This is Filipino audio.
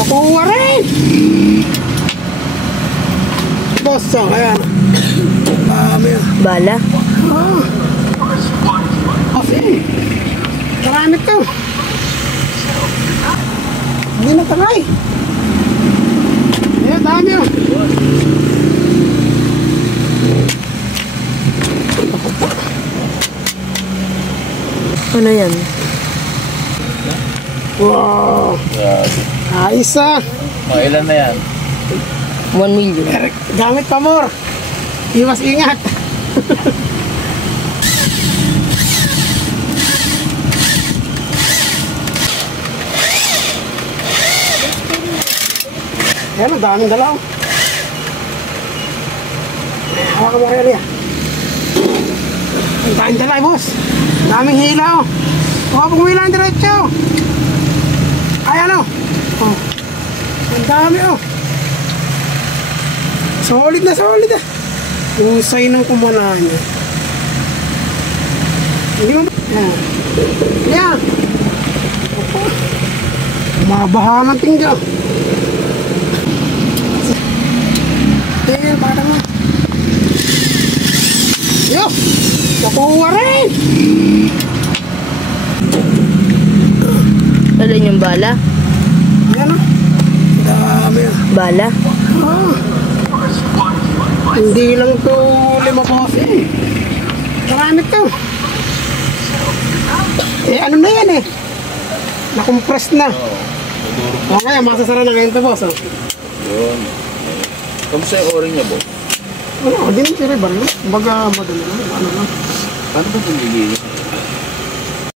Nakuha rin! Boss, kaya na. Dami ah. Bala. Ah. Kasi, marami to. Hindi na tagay. Ayan, dami ah. Ano yan? Wow. Ayos ah. Mga ilan na yan? 1 million. Gamit pa more. Iwas ingat. Ayan, ang daming dalaw. Hawakan mo rin yan. Ang daming dalaw, boss. Daming hilaw. Huwag mong hilaw ang diretso. Ayan o. Oh. Ang dami o. Solid na solid ah. Usay ng kumana niya. Hindi mo ba? Yan. Yan. Mabahangan tingga. Tingin, bata mo. Yo! Nakuha rin! Alin yung bala? Yan o. Dami ah. Bala? Ah. Hindi lang to 5 boss eh. Marami to. Eh ano na yan eh. Nakompress na. O kaya masasara na ngayon to boss oh. Yun. Kamusta yung oring niya, Bo? Ano, di mo sila ba rin? Baga madali lang. Ano lang. Paano ba ito nililinis?